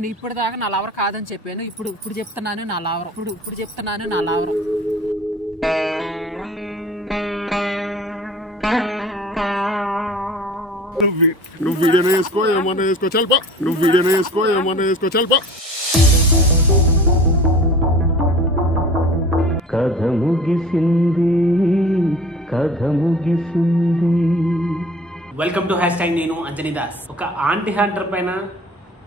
నేను ఇప్పటిదాకా నా లవర్ కాదని చెప్పాను. ఇప్పుడు చెప్తున్నాను నా లవర్. ఇప్పుడు చెప్తున్నాను నా లవర్. నువ్వు వీడియోనే వేసుకో ఏమన్నా వేసుకో చల్పా. నువ్వు వీడియోనే వేసుకో ఏమన్నా వేసుకో చల్పా. కథ ముగిసింది. Welcome to #. నేను అంజనీ దాస్. ఒక ఆంటీ హంటర్ పైన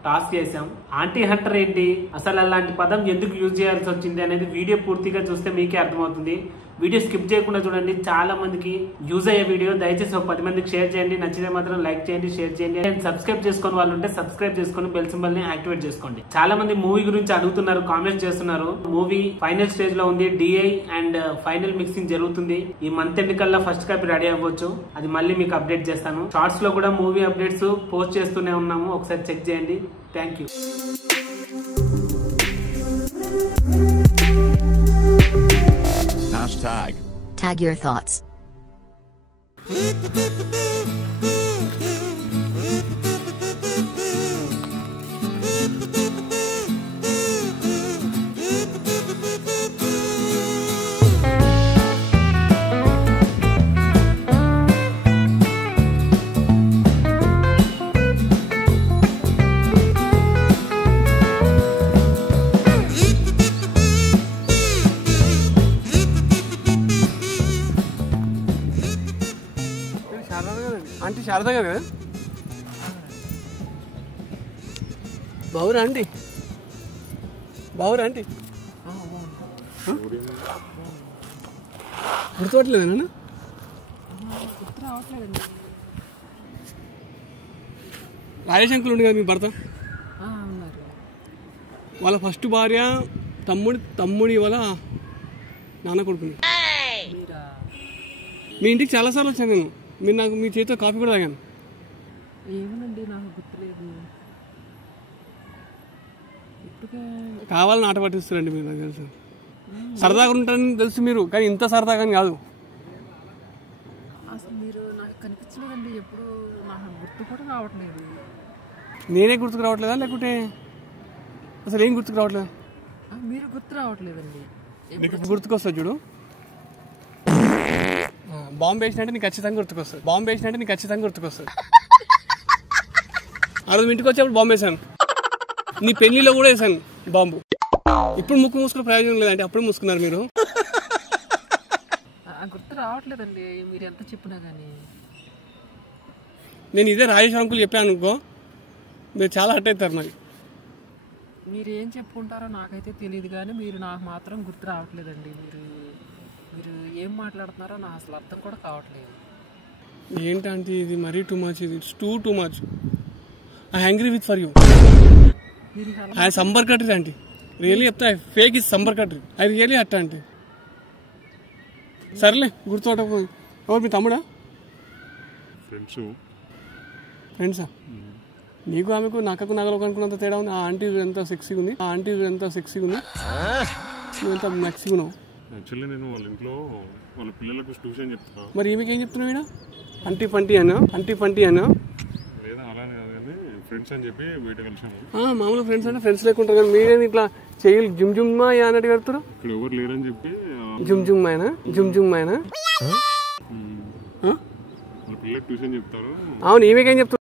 టాస్క్ చేసాం. ఆంటీ హంటర్ ఏంటి, అసలు అలాంటి పదం ఎందుకు యూజ్ చేయాల్సి వచ్చింది అనేది వీడియో పూర్తిగా చూస్తే మీకే అర్థమవుతుంది. వీడియో స్కిప్ చేయకుండా చూడండి, చాలా మందికి యూజ్ అయ్యే వీడియో. దయచేసి ఒక 10 మందికి షేర్ చేయండి. నచ్చితే మాత్రం లైక్ చేయండి, షేర్ చేయండి. అండ్ సబ్స్క్రైబ్ చేసుకుని వాళ్ళు ఉంటే సబ్స్క్రైబ్ చేసుకుని బెల్ సింబల్ ని యాక్టివేట్ చేసుకోండి. చాలా మంది మూవీ గురించి అడుగుతున్నారు, కామెంట్స్ చేస్తున్నారు. మూవీ ఫైనల్ స్టేజ్ లో ఉంది. DI అండ్ ఫైనల్ మిక్సింగ్ జరుగుతుంది. ఈ మంత్ ఎండ్ కల్లా ఫస్ట్ కాపీ రెడీ అవ్వచ్చు. అది మళ్ళీ మీకు అప్డేట్ చేస్తాను. షార్ట్స్ లో కూడా మూవీ అప్డేట్స్ పోస్ట్ చేస్తూనే ఉన్నాము, ఒకసారి చెక్ చేయండి. Thank you. Tag your thoughts. Aunty Sharada గారు కదా? బావురా ఆంటీ? గుర్తుపట్టలేదు నన్ను? రాజేష్ అంకుల్ ఉండే కదా మీ భర్త? వాళ్ళ ఫస్ట్ భార్య తమ్ముడి వాళ్ళ నాన్న కొడుకుని. మీ ఇంటికి చాలాసార్లు వచ్చాను నేను. మీరు నాకు మీ చేతితో కాఫీ కూడా తాగాను. ఏమోనండి, నాకు గుర్తులేదు. కావాలని ఆట పట్టిస్తారండి మీరు. నాకు తెలుసు, సరదాగా ఉంటారని తెలుసు మీరు, కానీ ఇంత సరదాగా కాదు. అసలు మీరు నాకు కనిపించలేదండి ఎప్పుడు. నాకు గుర్తు కూడా రావట్లేదు. నేనే గుర్తుకు రావట్లేదా లేకుంటే అసలు ఏం గుర్తుకు రావట్లేదు? మీరు గుర్తు రావట్లేదండి. గుర్తుకొస్తుంది చూడు. బాంబు వేసినట్టే నీకు ఖచ్చితంగా గుర్తుకొస్తుంది. ఆ రోజు ఇంటికి వచ్చేప్పుడు బాంబు వేసాను. నీ పెళ్లిలో కూడా వేసాను బాంబు. ఇప్పుడు ముక్కు మూసుకునే ప్రయోజనం లేదంటే అప్పుడే మూసుకున్నారు మీరు. గుర్తు రావట్లేదండి మీరు ఎంత చెప్పినా కానీ. నేను ఇదే రాజేష్ అంకుల్ చెప్పాను అనుకో, మీరు చాలా హర్ట్ అవుతారు. మరి మీరు ఏం చెప్పుకుంటారో నాకైతే తెలియదు, కానీ మీరు నాకు మాత్రం గుర్తు రావట్లేదండి. మీరు ఏం మాట్లాడుతున్నారో నాకు అసలు అర్థం కూడా కావట్లేదు. ఏంటంటే ఇది మరీ టూ మచ్. ఇది too much. I angry with for you. I సంబర్ కట్రీ ఆంటీ. రియల్లీ చెప్తా, ఫేక్ ఇస్ సంబర్ కట్రీ. I really hurt aunty. సర్లే, గుర్తుపట్టకపోయి. ఎవరు మీ తమ్ముడా? ఫ్రెండ్సా? నీకు ఆమెకు నక్కకు నగలకు అనుకున్నంత తేడా ఉంది. ఆ ఆంటీ ఎంత సెక్సీగా ఉంది, నువ్వు ఎంత మెక్సీగా ఉన్నావు. యాక్చువల్లీ నేను వాళ్ళ ఇంట్లో వాళ్ళ పిల్లలకు ట్యూషన్ చెప్తున్నా. మరి ఈమెకేం చెప్తున్నావు ఈడ? అంటీ పంటీ అన్నా? లేదా అలానే కాదు కానీ ఫ్రెండ్స్ అని చెప్పి బయట కలిసాను. మామూలు ఫ్రెండ్స్ అంటే ఫ్రెండ్స్ లేకుంటారు, కానీ మీరేమి ఇట్లా చెయ్యి జుమ్జుమ్మా అన్నట్టు కడుతురు? ఇక్కడ ఎవరు లేరని చెప్పి జుమ్జుమ్మాయనా? వాళ్ళ పిల్లలకు ట్యూషన్ చెప్తారు. అవును, ఈమెకేం చెప్తారు?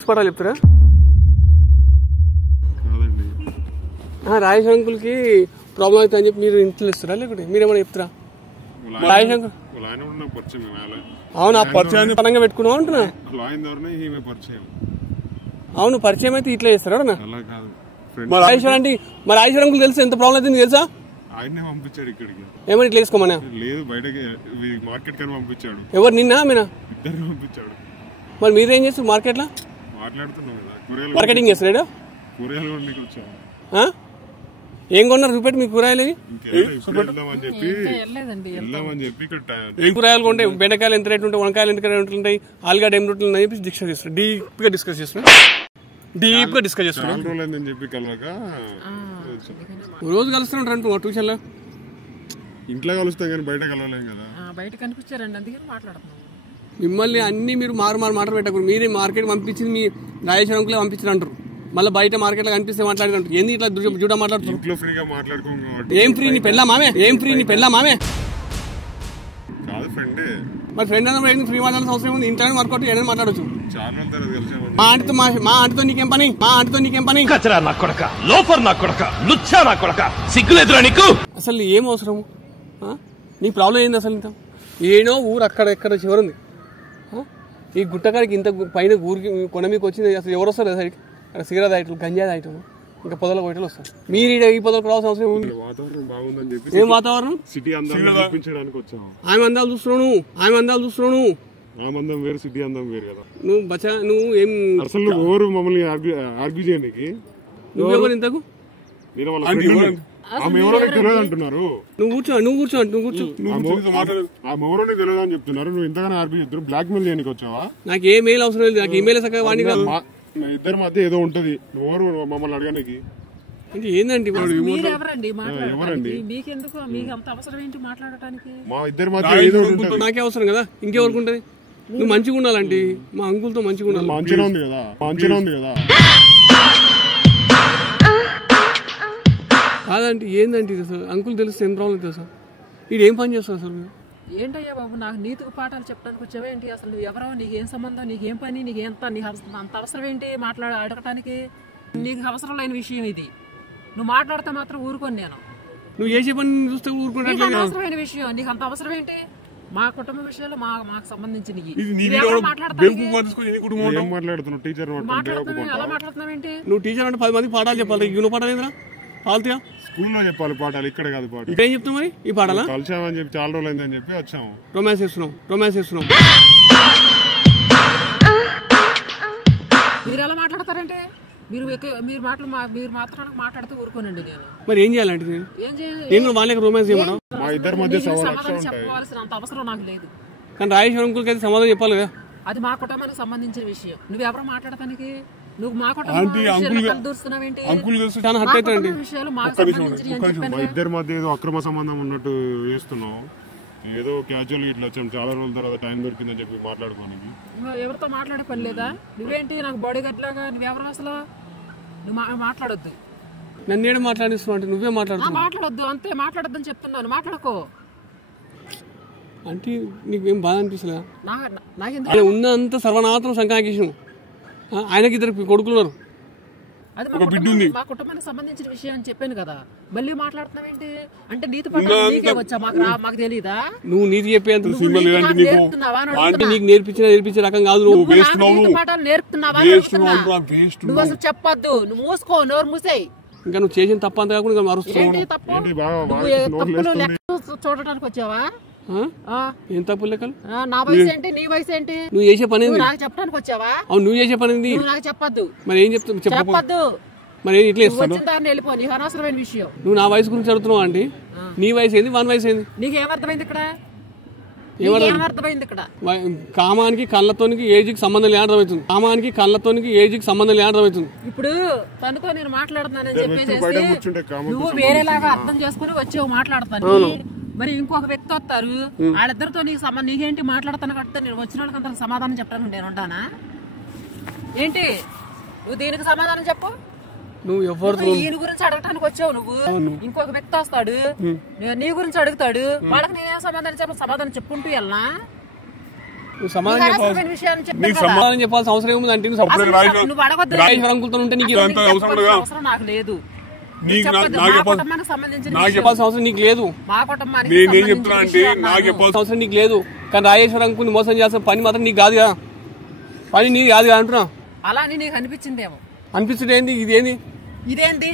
చెప్తారా? చెప్తారా? కాదండి, రాజేష్ అంకుల్కి ప్రాబ్లం అవుతుంది అని చెప్పి మీరు ఇంట్లో ఇస్తారా లేకుంటే మీరేమైనా చెప్తారా? రాజేష్ అంకుల్ అవును, ఆ పరిచయం పరంగా పెట్టుకున్నావు అంటున్నా. అవును, పరిచయం అయితే ఇట్లా చేస్తారా? మరి రాజేశ్వర్ అంకుల్ తెలుసు ఎంత ప్రాబ్లం అవుతుంది తెలుసా? ఆయనే పంపించాడు ఇక్కడికి. ఏమని ఇట్లా వేసుకోమన్నా? లేదు, బయటకి మార్కెట్ కని పంపించాడు. ఎవరు నిన్న ఆమెనా? ఇద్దరు పంపించాడు. మరి మీరేం చేస్తారు మార్కెట్ లో? మాట్లాడుతున్నాం కదా, మార్కెటింగ్ చేస్తాడు. కూరగాయలు కొనడానికి వచ్చాము. ఏం కొన్నారు చూపెట్టి మీ కూరగాయలు? వెళ్దామని చెప్పి ఏం కూరగాయలు కొంటే బెండకాయలు ఎంత రేటు ఉంటాయి, వంకాయలు ఎంత రేటు ఉంటాయి, ఆలుగడ్డ ఏం రేట్లు ఉన్నాయి చెప్పి డీప్ గా డిస్కస్ చేస్తున్నాం. రోజు కలుస్తుంటారు అంటూ ట్యూషన్ లో. ఇంట్లో కలుస్తాం కానీ బయట కలవలేం కదా. బయట కనిపించారండి, అందుకే మాట్లాడుతున్నాం. మిమ్మల్ని అన్ని మీరు మారు మాటలు పెట్టకూడదు. మీరే మార్కెట్ పంపించింది మీ రాజేశ్వరం అంకులే పంపించారు అంటారు. మళ్ళీ బయట మార్కెట్లో కనిపిస్తే మాట్లాడుకుంటారు. ఏంది ఇట్లా జూడ మాట్లాడుతున్నారు? ఇంట్లో ఫ్రీగా మాట్లాడుకోం కాబట్టి. ఏం ఫ్రీ నీ పెళ్ళా మామే? ఏం ఫ్రీ నీ పెళ్ళా మామే? కాదు ఫ్రెండే. మరి ఫ్రెండ్ అన్నప్పుడు ఏంటి ఫ్రీ మాట్లాడాల్సిన అవసరం ఉంది? ఇంట్లో వర్కౌట్ ఏదైనా మాట్లాడచ్చు. చాలా రోజుల తర్వాత కలిసామని. మా ఆంటీతో నీకేం పని? మా ఆంటీతో నీకేం పని? కచరా నా కొడక, లోఫర్ నా కొడక, లుచ్చా నా కొడక, సిగ్గులేదురా నీకు? అసలు ఏం అవసరము? నీ ప్రాబ్లం ఏంది అసలు? ఇంత ఏనో ఊరు అక్కడ ఎక్కడ చివరుంది. ఈ గుట్టకాడికి ఇంత పైన ఊరికి కొన మీకు వచ్చింది. అసలు ఎవరు వస్తారు సైడ్కి? అక్కడ సిగరెట్ ఐటలు, గంజా ఐటలు, ఇంకా పొదల కొట్టలు వస్తారు. మీరు ఈ పొదలకు రావాల్సిన అవసరం ఉంది. వాతావరణం బాగుందని చెప్పి ఏం వాతావరణం? సిటీ అందాన్ని చూపించడానికి వచ్చాము. ఆమె అందాలు చూస్తున్నాను. ఆ మందం వేరు, సిటీ అందం వేరు కదా. నువ్వు ఏం అసలు నువ్వు ఎవరు మమ్మల్ని ఆర్గ్యూ చేయడానికి? నువ్వెవరు ఇంతకు? నేను వాళ్ళ ఫ్రెండ్. ఆమె ఎవరో నీకు తెలియదు అంటున్నారు. నువ్వు కూర్చో. ఆమె ఎవరో నీకు తెలియదు అని చెప్తున్నారు. నువ్వు ఇంతగానే ఆర్గ్యూ చేస్తున్నారు. బ్లాక్ మెయిల్ చేయడానికి వచ్చావా? నాకు ఏ మెయిల్ అవసరం లేదు. నాకు ఈమెయిల్ సక్క వాడిని ఇద్దరి మధ్య ఏదో ఉంటది. నువ్వు మమ్మల్ని అడగడానికి అంటే ఏందండి? ఎవరండి? మీకెందుకు? మీకు అంత అవసరం ఏంటి మాట్లాడటానికి? మా ఇద్దరి మధ్య ఏదో ఉంటది. నాకే అవసరం కదా, ఇంకెవరికి ఉంటది? నువ్వు మంచిగా ఉండాలంటే మా అంకుల్తో మంచిగా ఉండాలి. మంచిగా ఉంది కదా. కాదంటే ఏందంటే ఇది అసలు? అంకుల్ తెలిస్తే ఏం ప్రాబ్లం తెలుసా? ఇది ఏం పని చేస్తావు అసలు? ఏంటయ్యా బాబు, నాకు నీతికి పాఠాలు చెప్పడానికి వచ్చావా ఏంటి? అసలు నువ్వు ఎవరో, నీకేం సంబంధం, నీకేం పని, నీకు అంత అవసరం ఏంటి అడగటానికి? నీకు అవసరం లేని విషయం ఇది. నువ్వు మాట్లాడితే మాత్రం ఊరుకోను నేను. నువ్వు చేసే పని చూస్తే ఊరుకుంటా. అవసరమైన విషయం, నీకు అంత అవసరం ఏంటి? మా కుటుంబ విషయాలు మాకు సంబంధించినవి. ఎలా మాట్లాడుతున్నావు ఏంటి? నువ్వు టీచర్ అంటే 10 మందికి పాఠాలు చెప్పాలి. యూనో పాఠాలు ఏంద్రా? పాలతీయా స్కూల్లో చెప్పాలి పాఠాలు, ఇక్కడ కాదు పాఠాలు. ఏం చెప్తావు మరి? ఈ పాఠాలా కలిసామని చెప్పి చాలా రోజులు అయిందని చెప్పి వచ్చాము. రొమాన్స్ చేస్తున్నాం. మీరు ఎలా మాట్లాడతారంటే మీరు మాత్రం మాట్లాడుతూ ఊరుకోనండి నేను. మరి ఏం చేయాలంటే ఏం చేయాలి? నేను వాళ్ళకి రొమాన్స్ చేయమన్నా? మా ఇద్దరి మధ్య సమాధానం చెప్పవలసిన అంత అవసరం నాకు లేదు. కానీ రాజేశ్వరం అంకుల్కి అయితే సమాధానం చెప్పాలి కదా. అది మా కుటుంబానికి సంబంధించిన విషయం. నువ్వెవరో మాట్లాడటానికి? నువ్వు మా కుటుంబం దూరుస్తున్నావేంటి? చాలా హర్ట్ అవుతాయండి. విషయాలు మాకు సంబంధించిన మా ఇద్దరి మధ్య ఏదో అక్రమ సంబంధం ఉన్నట్టు చేస్తున్నావు. ఏదో క్యాజువల్ ఇట్లా వచ్చాము, చాలా రోజుల తర్వాత టైం దొరికిందని చెప్పి మాట్లాడుకోనికి. ఎవరితో మాట్లాడే పని లేదా? నువ్వేంటి నాకు బాడీ గార్డ్ లాగా? నువ్వెవరు అసలు? నువ్వు మాట్లాడొద్దు. నన్ను ఏడు మాట్లాడిస్తున్నావు అంటే నువ్వే మాట్లాడుతున్నావు. మాట్లాడొద్దు, అంతే. మాట్లాడొద్దని చెప్తున్నాను, మాట్లాడుకో. అంటే నీకేం బాధ అనిపిస్తుందా? నాకెందుకు ఉన్నంత సర్వనాత్రం సంఖ్యాకేశం. ఆయనకి 2 కొడుకులున్నారు. అది మా కుటుంబానికి సంబంధించిన విషయం అని చెప్పాను కదా, మళ్ళీ మాట్లాడుతున్నావేంటి? అంటే నీతి నీకే వచ్చా? మాకు తెలీదా? నువ్వు నీతి చెప్పేంత నీకు నేర్పించే రకం కాదు. నువ్వు పాఠాలు నేర్పుతున్నావా? నువ్వు అసలు చెప్పొద్దు. నువ్వు మూసుకో, నోరు మూసేయి. ఇంకా నువ్వు చేసిన తప్ప అంత కాకుండా మరుస్తున్నావు. చూడటానికి వచ్చావా? ఏం తప్పులు లెక్కలు? నా వయసు ఏంటి, నీ వయసు ఏంటి? నువ్వు చేసే పని నాకు చెప్పడానికి వచ్చావా? అవును, నువ్వు చేసే పని నాకు చెప్పొద్దు. మరి ఏం చెప్తావు? చెప్పొద్దు. మరి ఇట్లా ఇస్తాను వెళ్ళిపో. నీకు అనవసరమైన విషయం. నువ్వు నా వయసు గురించి అడుగుతున్నావు అంటే నీ వయసు ఏంది, వాని వయసు ఏంది? నీకు ఏమర్థమైంది ఇక్కడ? ఏమర్థమైంది ఇక్కడ? కామానికి కళ్ళతోనికి ఏజ్కి సంబంధం లేదవుతుంది. కామానికి కళ్ళతోనికి ఏజ్కి సంబంధం లేదవుతుంది. ఇప్పుడు తనతో నేను మాట్లాడుతున్నానని చెప్పేసి నువ్వు వేరేలాగా అర్థం చేసుకుని వచ్చావు మాట్లాడతాను. మరి ఇంకొక వ్యక్తి వస్తారు, వాళ్ళిద్దరితో నీకేంటి మాట్లాడతాను కడితే నేను వచ్చిన వాళ్ళకి అంత సమాధానం చెప్పడానికి నేను ఉంటానా ఏంటి? నువ్వు దీనికి సమాధానం చెప్పు. నువ్వు ఎవరు ఈయన గురించి అడగటానికి వచ్చావు, నువ్వు ఇంకొక వ్యక్తి వస్తాడు నీ గురించి అడుగుతాడు, వాళ్ళకి నేనేం సమాధానం చెప్పుకుంటూ వెళ్ళనా? సమాధానం చెప్పాల్సిన అవసరం ఏముంది అంటే నువ్వు అడగొద్దు. అంకుల్తో ఉంటే నీకు అవసరం నాకు లేదు. నాకు చెప్పాల్సిన అవసరం నీకు లేదు. మా కుటుంబానికి అవసరం నీకు లేదు. కానీ రాజేశ్వర అంకుల్ని మోసం చేసిన పని మాత్రం నీకు కాదు కదా. పని నీది కాదు కదా అంటున్నా. అలా అని నీకు అనిపించిందేమో. అనిపించడం ఏంది? ఇదేంది?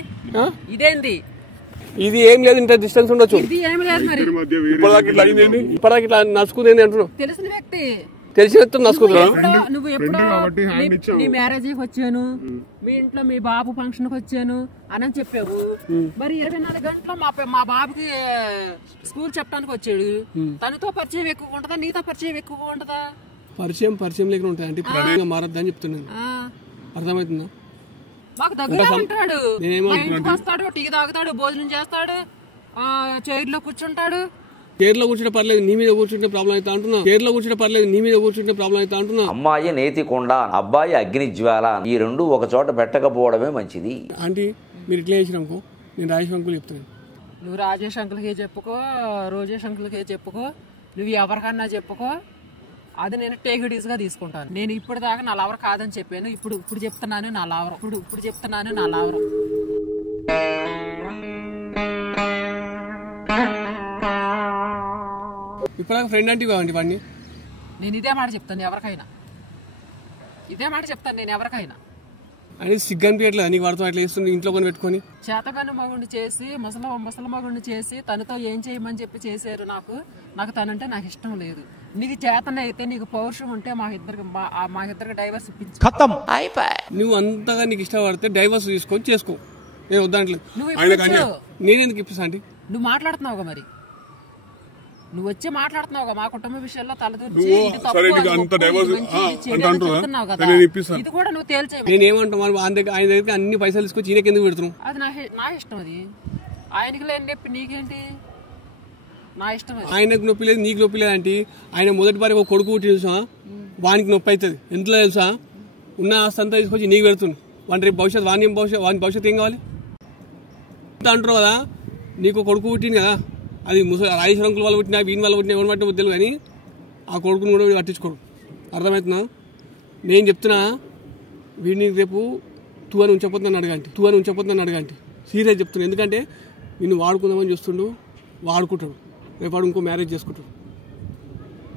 ఇది ఏం లేదు. ఇంత డిస్టెన్స్ ఉండొచ్చు. ఇప్పటిదాకా ఇట్లా నచ్చుకుంది అంటున్నావు. తెలిసిన వ్యక్తి తెలిసిన నచ్చుకుంటున్నా. నువ్వు ఎప్పుడో నీ మ్యారేజ్కి వచ్చాను, మీ ఇంట్లో మీ బాబు ఫంక్షన్ కి వచ్చాను అని చెప్పావు. మరి 24 గంటలు మా బాబుకి స్కూల్ చెప్పడానికి వచ్చాడు. తనతో పరిచయం ఎక్కువ ఉంటదా, నీతో పరిచయం ఎక్కువ ఉంటదా? పరిచయం లేకుండా ఉంటాయి అంటే ప్రణయంగా మారద్దని చెప్తున్నాను. అర్థమవుతుందా? మాకు దగ్గర ఉంటాడు, వస్తాడు, టీ తాగుతాడు, భోజనం చేస్తాడు, చైర్ లో కూర్చుంటాడు, చైర్లో కూర్చుంటే పర్లేదు నీ మీద కూర్చుంటే ప్రాబ్లం అవుతా అంటున్నా. చైర్లో కూర్చుంటే పర్లేదు నీ మీద కూర్చుంటే ప్రాబ్లం అవుతా అంటున్నా. అమ్మాయి నేతికొండ, అబ్బాయి అగ్నిజ్వాల, ఈ రెండు ఒక చోట పెట్టకపోవడమే మంచిది. ఆంటీ మీరు ఇట్లా చేసినాకో నేను రాజేష్ అంకుల్ చెప్తాను. నువ్వు రాజేష్ అంకుల్కే చెప్పుకో, రోజేష్ అంకుల్కే చెప్పుకో, నువ్వు ఎవరికన్నా చెప్పుకో, అది నేను టేక్ గా తీసుకుంటాను. నేను ఇప్పుడు దాకా నా లవర్ కాదని చెప్పాను, ఇప్పుడు చెప్తున్నాను నా లవర్, ఇప్పుడు చెప్తున్నాను నా లవర్. ఇప్పుడు ఫ్రెండ్ అంటే కావండి వాడిని. నేను ఇదే మాట చెప్తాను ఎవరికైనా, ఇదే మాట చెప్తాను నేను ఎవరికైనా. అని సిగ్గనిపించట్లేదు నీకు వాడుతూ అట్లా చేస్తుంది ఇంట్లో కొని పెట్టుకొని. చేతగాని మగుడిని చేసి ముసలి మగుడిని చేసి తనతో ఏం చేయమని చెప్పి చేశారు. నాకు తనంటే నాకు ఇష్టం లేదు. నీకు చేతన అయితే నీకు పౌరుషం ఉంటే మాకిద్దరికి డైవర్స్ ఇప్పించు. నువ్వు అంతగా నీకు ఇష్టపడితే డైవర్స్ తీసుకొని చేసుకో, నేను వద్దంటలేదు. నేను ఎందుకు ఇప్పిస్తా అంటే నువ్వు మాట్లాడుతున్నావుగా, మరి నువ్వు వచ్చి మాట్లాడుతున్నావుగా మా కుటుంబ విషయాల్లో తలదూర్చి ఇది కూడా నువ్వు తేల్చే. నేను ఏమంటా ఆయన దగ్గరికి అన్ని పైసలు తీసుకొచ్చి ఈయనకి ఎందుకు పెడుతున్నావు? అది నా ఇష్టం, అది ఆయనకి లేని నొప్పి నీకేంటి, నా ఇష్టం. ఆయనకు నొప్పి లేదు నీకు నొప్పి లేదంటే ఆయన మొదటి పారి ఒక కొడుకు పుట్టి తెలుసా, వానికి నొప్పి అవుతుంది. ఎంతలో తెలుసా, ఉన్న ఆస్తి అంతా తీసుకొచ్చి నీకు పెడుతుంది. వాని రేపు వాని భవిష్యత్తు ఏం కావాలి అంటారు కదా. నీకు కొడుకు పుట్టింది కదా, అది రాజేశ్వర అంకుల్ వాళ్ళు పుట్టినా వీని వాళ్ళు పుట్టినా ఎవరు పట్టిన బుద్ధులు, కానీ ఆ కొడుకుని కూడా పట్టించుకోడు. అర్థమవుతున్నా? నేను చెప్తున్నా వీడిని రేపు తూ అని ఉంచపోతున్నాను అడగండి సీరియస్ చెప్తున్నాను. ఎందుకంటే నిన్ను వాడుకుందామని చూస్తుండు, వాడుకుంటాడు. రేపు వాడు ఇంకో మ్యారేజ్ చేసుకుంటాడు.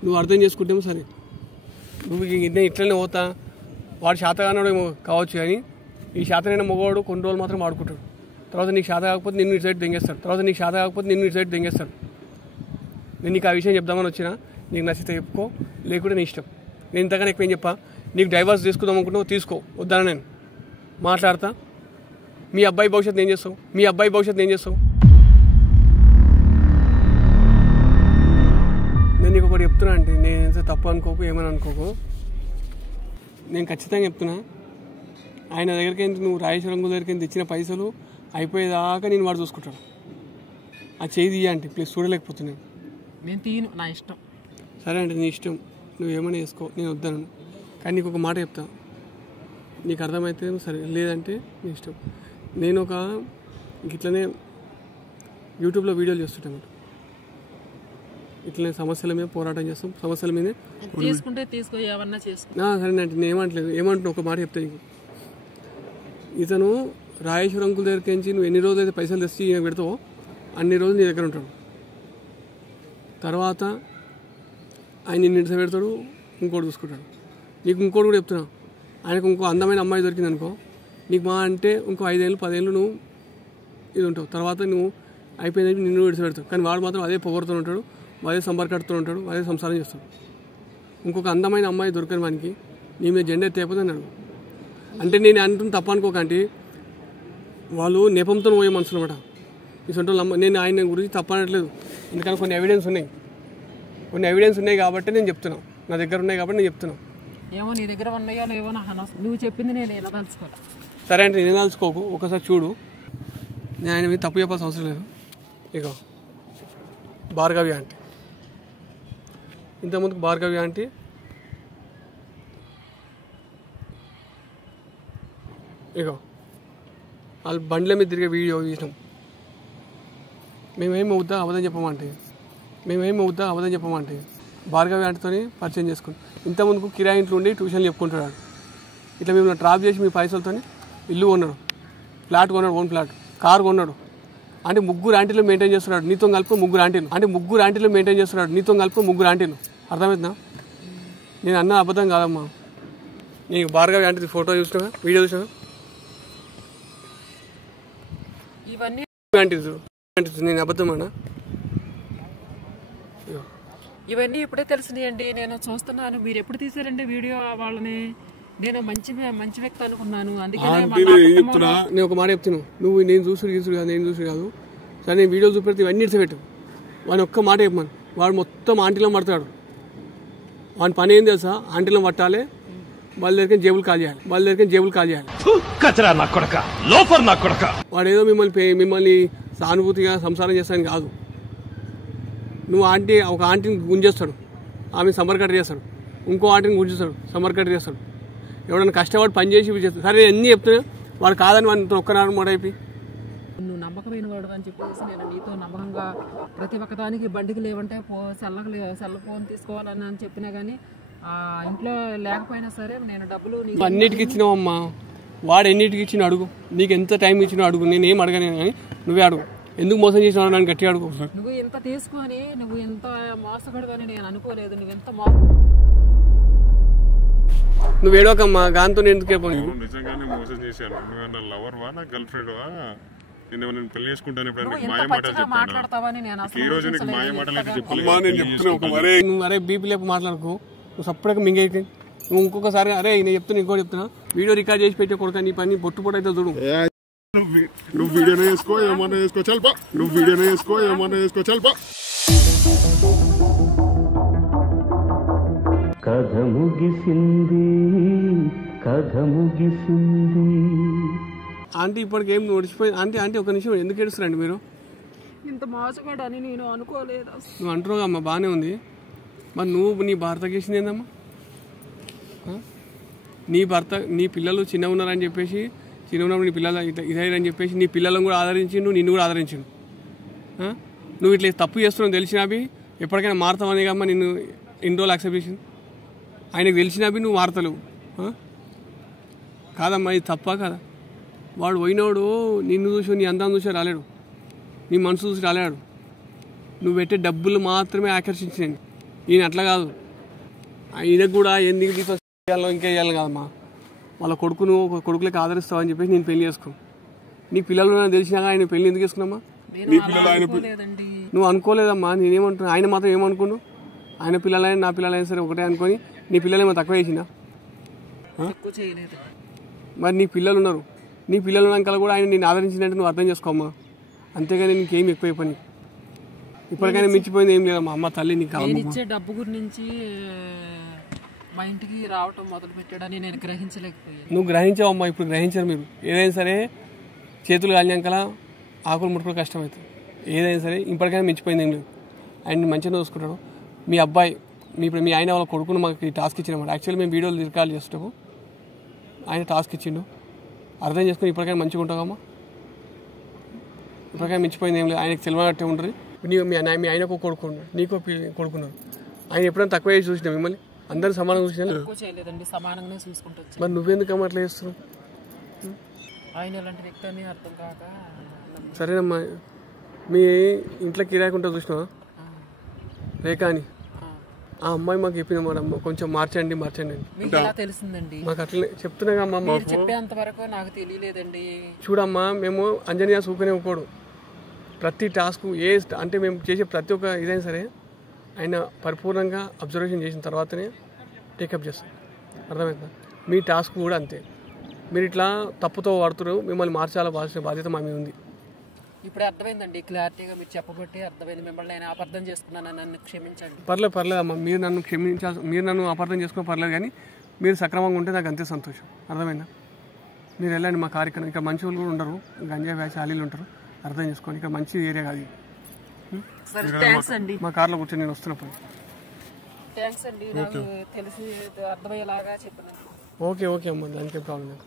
నువ్వు అర్థం చేసుకుంటేమో సరే, నువ్వు ఇట్లనే పోతా. వాడు శాతగానోడేమో కావచ్చు, కానీ ఈ శాతనైన మగవాడు కొన్ని రోజులు మాత్రం వాడుకుంటాడు. తర్వాత నీకు శాత కాకపోతే నిన్ను ఇటు సైడ్ దెంగేస్తాడు. నేను నీకు ఆ విషయం చెప్దామని వచ్చినా, నీకు నచ్చితే చెప్పుకో, లేకుంటే నీ ఇష్టం. నేను ఇంతకన్నా ఎక్కువ ఏం చెప్పా. నీకు డైవర్స్ తీసుకుందాం అనుకుంటున్నావు తీసుకో, వద్దాను నేను మాట్లాడతా. మీ అబ్బాయి భవిష్యత్తు ఏం చేస్తావు? నేను నీకు ఒకటి చెప్తున్నా అంటే, నేను తప్పు అనుకోకు, ఏమని అనుకోకు, నేను ఖచ్చితంగా చెప్తున్నా. ఆయన దగ్గరికి నువ్వు రాజేశ్వర అంకుల్ దగ్గరికి తెచ్చిన పైసలు అయిపోయేదాకా నేను వాడు చూసుకుంటాడు. ఆ చేయి తీయ అంటే ప్లీజ్, చూడలేకపోతున్నాను. నేను తీయను, నా ఇష్టం. సరే అంటే నీ ఇష్టం, నువ్వేమైనా వేసుకో, నేను వద్దాను. కానీ నీకు ఒక మాట చెప్తా, నీకు అర్థమైతే సరే, లేదంటే నీ ఇష్టం. నేను ఇట్లనే యూట్యూబ్లో వీడియోలు చేస్తుంటాను. ఇట్లనే సమస్యల మీద పోరాటం చేస్తాం, సమస్యల మీదే తీసుకుంటే తీసుకో, ఏమన్నా చేసుకో. సరే అంటే నేను ఏమంటున్నా ఒక మాట చెప్తా నీకు. ఇతను రాజేశ్వర అంకుల్ దగ్గరికి నుంచి నువ్వు ఎన్ని రోజులు అయితే పైసలు తెచ్చి ఈయన పెడతావో అన్ని రోజులు నీ దగ్గర ఉంటాడు. తర్వాత ఆయన నిన్ను ఇంటి పెడతాడు, ఇంకోటి చూసుకుంటాడు. నీకు ఇంకోటి కూడా చెప్తున్నా, ఆయనకు ఇంకో అందమైన అమ్మాయి దొరికింది అనుకో, నీకు మా అంటే ఇంకో 5 ఏళ్ళు 10 ఏళ్ళు నువ్వు ఇది ఉంటావు. తర్వాత నువ్వు అయిపోయిందని నిన్ను విడిచి పెడతావు. కానీ వాడు మాత్రం అదే పొగరుతూ ఉంటాడు, అదే సంపర్కడుతూ ఉంటాడు, అదే సంసారం చేస్తాడు. ఇంకొక అందమైన అమ్మాయి దొరికిన వానికి నీ మీద జెండా ఎత్తేపోతే అన్నాడు. అంటే నేను అంటున్న తప్ప అనుకోకండి, వాళ్ళు నెపంతో పోయే మనుషులు అన్నమాట. ఈ సొంత నేను ఆయన గురించి తప్ప అనట్లేదు, ఎందుకంటే కొన్ని ఎవిడెన్స్ ఉన్నాయి కాబట్టి నేను చెప్తున్నాను. నా దగ్గర ఉన్నాయి కాబట్టి నేను చెప్తున్నాను. ఏమో నీ దగ్గర ఉన్నాయో లేవో నాకు నువ్వు చెప్పింది నేను ఎలా తలుచుకోవాలి. సరే అంటే నేను తలుచుకోకు, ఒకసారి చూడు. నేను ఆయన మీద తప్పు చెప్పాల్సిన అవసరం లేదు. ఇక భార్గవి ఆంటీ, ఇంతకుముందుకు భార్గవి ఆంటీ ఇక వాళ్ళు బండ్ల మీద తిరిగే వీడియో చూసినాం. మేమేమి అవుద్దా అవదని చెప్పమంటే భార్గవి ఆంటీతో పరిచయం చేసుకున్నాం. ఇంతకుముందుకు కిరాయి ఇంట్లో ఉండి ట్యూషన్లు చెప్పుకుంటాడు. ఇట్లా మేము డ్రాప్ చేసి మీ పైసలతో ఇల్లు కొన్నాడు, ఫ్లాట్ కొన్నాడు, ఓన్ ఫ్లాట్, కారు కొన్నాడు. అంటే 3 ఆంటీలు మెయింటైన్ చేస్తున్నాడు, నీతో కలుపు 3 ఆంటీలు. అర్థమవుతుందా? నేను అన్న అబద్ధం కాదమ్మా. నీకు భార్గవి ఆంటీ ఫోటో చూసినా, వీడియో చూసినా, ఇవన్నీ నేను అబద్ధం అన్నా. ఇవన్నీ ఇప్పుడే తెలిసినాయండి, నేను చూస్తున్నాను. మీరు ఎప్పుడు తీసారండి వీడియో వాళ్ళని? నేను మంచి వ్యక్తి అనుకున్నాను, అందుకే నేను ఒక మాట చెప్తున్నాను. నువ్వు నేను చూసుడు కాదు. సరే నేను వీడియో చూపెడితే ఇవన్నీ ఇడిచిపెట్టు. వాడిని ఒక్క మాట చెప్పమను, వాడు మొత్తం ఆంటీలో పడతాడు. వాడి పని ఏం తెలుసా? ఆంటీలో పట్టాలి, వాళ్ళ దగ్గర జేబులు కాల్ చేయాలి. వాడు ఏదో మిమ్మల్ని సానుభూతిగా సంసారం చేస్తాను కాదు. నువ్వు ఒక ఆంటీని గుంజేస్తాడు, ఆమె సమ్మర్ కట్ చేస్తాడు, ఇంకో ఆంటీని గుంజేస్తాడు, సమ్మర్ కట్ చేస్తాడు. ఎవడన్నా కష్టపడి పని చేసి చేస్తాడు. సరే అన్నీ చెప్తున్నా, వాడు కాదని వాడిని ఒక్కనాడు మొడైపోయి నువ్వు నమ్మకమైన వాడు అని చెప్పేసి నేను నీతో నమ్మకంగా ప్రతి ఒక్కదానికి బండికి లేవంటే సెల్ ఫోన్ తీసుకోవాలని అని చెప్పినా కానీ ఇంట్లో లేకపోయినా సరే నేను డబ్బులు అన్నిటికి ఇచ్చినావమ్మా. వాడు ఎన్నిటికి ఇచ్చిన అడుగు, నీకు ఎంత టైం ఇచ్చినా అడుగు, నేనేం అడగను కానీ నువ్వే అడుగు. ఎందుకు మోసం చేసినావు నన్ను గట్టిగా అడుగు. నువ్వు ఎంత తీసుకొని నువ్వు ఎంత మోసగడు అని నేను అనుకోలేదు. నువ్వు ఎంత నువ్వు ఏడవకమ్మా, గాంతో ఎందుకు నిజంగానే మోసం చేశాను. నువ్వు నా లవర్ వా, నా గర్ల్ ఫ్రెండ్ వా, నేను పెళ్లి చేసుకుంటాను మాట్లాడతావని నేను నువ్వు అరే బీపీ లేపు మాట్లాడుకో, నువ్వు సపరేట్గా మింగైతే నువ్వు ఇంకొకసారి అరే నేను చెప్తున్నా ఇంకోటి చెప్తున్నా, వీడియో రికార్డ్ చేసి పెట్టే కొడుతా నీ పని పొట్టు అయితే చూడు. నువ్వు వీడియోనే వేసుకో ఏమన్నా వేసుకో చల్పా, నువ్వు వీడియోనే వేసుకో ఏమన్నా వేసుకో చల్పా. కథ ముగిసింది, కథ ముగిసింది. ఆంటీ ఇప్పటికి ఏం నడిచిపోయింది. ఆంటీ ఒక నిమిషం ఎందుకు ఏడుస్తారండి మీరు? ఇంత మోసగాడు అని నేను అనుకోలేదు. నువ్వు అంటున్నావు అమ్మా, బాగానే ఉంది. మరి నువ్వు నీ భర్తకి ఇచ్చింది ఏందమ్మా? నీ పిల్లలు చిన్న ఉన్నారని చెప్పేసి, చిన్న ఉన్నప్పుడు నీ పిల్లలు ఇదైరని చెప్పేసి నీ పిల్లలను కూడా ఆదరించిండు, నిన్ను కూడా ఆదరించిండు. నువ్వు ఇట్లా తప్పు చేస్తున్నావు తెలిసినాబి ఎప్పటికైనా మారుతావని కమ్మా నిన్ను ఇన్ని రోజులు యాక్సెప్ట్ చేసింది. ఆయనకు తెలిసినాబి నువ్వు మారతలేవు. కాదమ్మా, ఇది తప్ప కదా. వాడు పోయినోడు నిన్ను చూసి నీ అందం చూసి రాలేడు, నీ మనసు చూసి రాలేడు. నువ్వు పెట్టే డబ్బులు మాత్రమే ఆకర్షించినాయి. ఈయన అట్లా కాదు. ఈయనకు కూడా ఎందుకు చేయాలో ఇంకా చేయాలి కదమ్మా. వాళ్ళ కొడుకులకి ఆదరిస్తావని చెప్పేసి నేను పెళ్లి చేసుకో. నీ పిల్లలు తెలిసినాక ఆయన పెళ్లి ఎందుకు చేసుకున్నామా? నువ్వు అనుకోలేదమ్మా. నేనేమంటున్నా, ఆయన మాత్రం ఏమనుకున్నావు? ఆయన పిల్లలైనా నా పిల్లలైనా సరే ఒకటే అనుకొని నీ పిల్లలేమో తక్కువ చేసినా? మరి నీ పిల్లలు ఉన్నారు, నీ పిల్లలు ఉన్నాక కూడా ఆయన నేను ఆదరించినట్టు నువ్వు అర్థం చేసుకోమ్మా. అంతేగాని నీకేం ఎక్కువ పని. ఇప్పటికైనా మించిపోయింది ఏం లేదమ్మా. అమ్మ తల్లి నీకు ఇచ్చే డబ్బు గురించి మా ఇంటికి రావటం మొదలు పెట్టాడని నేను గ్రహించలేకపోయాను. నువ్వు గ్రహించావమ్మా, ఇప్పుడు గ్రహించారు మీరు. ఏదైనా సరే చేతులు కాలినాకలా ఆకులు ముట్టుకోవడం కష్టమవుతుంది. ఏదైనా సరే ఇప్పటికైనా మించిపోయింది ఏం లేదు. ఆయన మంచిగా చూసుకుంటాడు. మీ అబ్బాయి మీ ఆయన వాళ్ళ కొడుకును మాకు ఈ టాస్క్ ఇచ్చినమాట. యాక్చువల్లీ మేము వీడియోలు రికార్డ్ చేస్తాము, ఆయన టాస్క్ ఇచ్చిండు. అర్థం చేసుకుని ఇప్పటికైనా మంచిగా ఉంటావమ్మా. ఇప్పటికైనా మించిపోయింది ఏం లేదు. ఆయనకు తెలియనట్టే ఉంటుంది. మీ ఆయనకు కొడుకున్నారు, నీకు కొడుకున్నారు. ఆయన ఎప్పుడైనా తక్కువ చేసి చూసినా మిమ్మల్ని అందరూ సమానంగా చూసినా? సమానంగానే చూసుకుంటూ మరి నువ్వెందుకమ్మా అట్లా చేస్తున్నావు? ఆయన ఎలాంటి వ్యక్తి అని అర్థం కాక. సరేనమ్మా, మీ ఇంట్లో కిరాయి ఉంటుంది చూసినావా రేఖ అని, ఆ అమ్మాయి మాకు చెప్పింది మేడమ్మ కొంచెం మార్చండి అని. తెలిసిందండి మాకు అట్లనే చెప్తున్నాగమ్మా. చెప్పేంత వరకు నాకు తెలియలేదండి. చూడమ్మా, మేము అంజనీయ సూకనే ఒప్పుకోడు. ప్రతి టాస్క్ అంటే మేము చేసే ప్రతి ఒక్క ఇదైనా సరే ఆయన పరిపూర్ణంగా అబ్జర్వేషన్ చేసిన తర్వాతనే టేకప్ చేస్తాం. అర్థమవుతుందా? మీ టాస్క్ కూడా అంతే. మీరు ఇట్లా తప్పుతో వాడుతున్నారు, మిమ్మల్ని మార్చాల్సిన బాధ్యత మా మీద ఉంది. ఇప్పుడు అర్థమైందండి, క్లారిటీగా మీరు చెప్పబట్టి అర్థమైంది. మిమ్మల్ని నేను అపార్థం చేసుకున్నాను, నన్ను క్షమించండి. పర్లేదు అమ్మా, మీరు నన్ను అపార్థం చేసుకుని పర్లేదు, కానీ మీరు సక్రమంగా ఉంటే నాకు అంతే సంతోషం. అర్థమైందా? మీరు వెళ్ళండి మా కార్యక్రమం. ఇక్కడ మంచి వాళ్ళు కూడా ఉండరు, గంజాయి బ్యాచ్ ఆలీలు ఉంటారు. అర్థం చేసుకోండి, ఇక్కడ మంచి ఏరియా కాదు. మా కార్లో కూర్చొని నేను వస్తున్నప్పుడు. థ్యాంక్స్ అండి, నాకు తెలిసి అర్థమయ్యేలాగా చెప్పినాను. ఓకే అమ్మా, దానికే ప్రాబ్లం లేదు.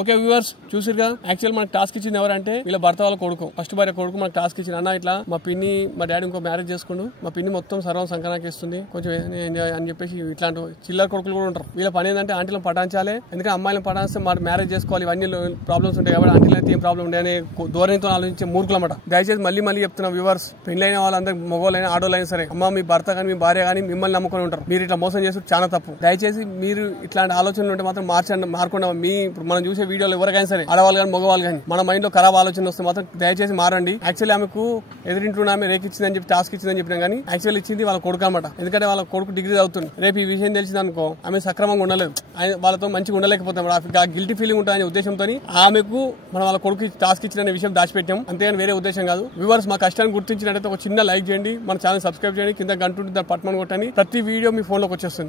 ఓకే వ్యూవర్స్, చూసారు కదా. యాక్చువల్ మనకు టాస్క్ ఇచ్చింది ఎవరంటే వీళ్ళ భర్త వాళ్ళ కొడుకు, ఫస్ట్ భార్య కొడుకు మనకు టాస్క్ ఇచ్చింది. అన్న ఇట్లా మా పిన్ని మా డాడీ ఇంకో మ్యారేజ్ చేసుకుంటూ మా పిన్ని మొత్తం సర్వం సంకనాకి ఇస్తుంది, కొంచెం ఎంజాయ్ అని చెప్పేసి ఇట్లాంటి చిల్లర కొడుకులు కూడా ఉంటారు. వీళ్ళ పని ఏంటంటే ఆంటీలను పటాయించాలి, ఎందుకంటే అమ్మాయిలను పటాయిస్తే మరి మ్యారేజ్ చేసుకోవాలి, ఇవన్నీ ప్రాబ్లమ్స్ ఉంటాయి కాబట్టి ఆంటీలు అయితే ఏం ప్రాబ్లం ఉంటాయి అనే ధోరణితో ఆలోచించే మూర్ఖులమాట. దయచేసి మళ్ళీ చెప్తున్నా వ్యూవర్స్, పెళ్ళైన వాళ్ళందరూ మగవాళ్ళైనా ఆడోళ్ళైనా సరే, అమ్మ మీ భర్త కానీ మీ భార్య కానీ మిమ్మల్ని నమ్ముకొని ఉంటారు. మీరు ఇట్లా మోసం చేస్తే చాలా తప్పు. దయచేసి మీరు ఇట్లాంటి ఆలోచనలు ఉంటే మాత్రం మార్కుండా మీ మనం చూసే వీడియోలు ఎవరికైనా సరే ఆడవాళ్ళు కానీ మగవాళ్ళు కానీ మన మైండ్ లో ఖరాబ్ ఆలోచన వస్తే మాత్రం దయచేసి మారండి. యాక్చువల్లీ ఆమెకు ఎదురింటున్న ఆమె రేక్ ఇచ్చిందని చెప్పి టాస్క్ ఇచ్చిందని చెప్పినా కానీ యాక్చువల్లీ ఇచ్చింది వాళ్ళ కొడుకు అనమాట. ఎందుకంటే వాళ్ళ కొడుకు డిగ్రీ చదువుతుంది. రేపు ఈ విషయం తెలిసింది అనుకో ఆమె సక్రమంగా ఉండలేదు, వాళ్ళతో మంచిగా ఉండలేకపోతాం. ఆ గిల్టీ ఫీలింగ్ ఉంటుందనే ఉద్దేశంతో ఆమెకు మనం వాళ్ళ కొడుకు టాస్క్ ఇచ్చిన విషయం దాచిపెట్టాం, అంతేగాని వేరే ఉద్దేశం కాదు. వ్యూవర్స్ మా కష్టాన్ని గుర్తించినట్టయితే ఒక చిన్న లైక్ చేయండి, మన ఛానల్ సబ్స్క్రైబ్ చేయండి, కింద గంట ఉంటుంది దాన్ని పట్టుమని కొట్టండి. ప్రతి వీడియో మీ ఫోన్ లోకి వచ్చేస్తుంది.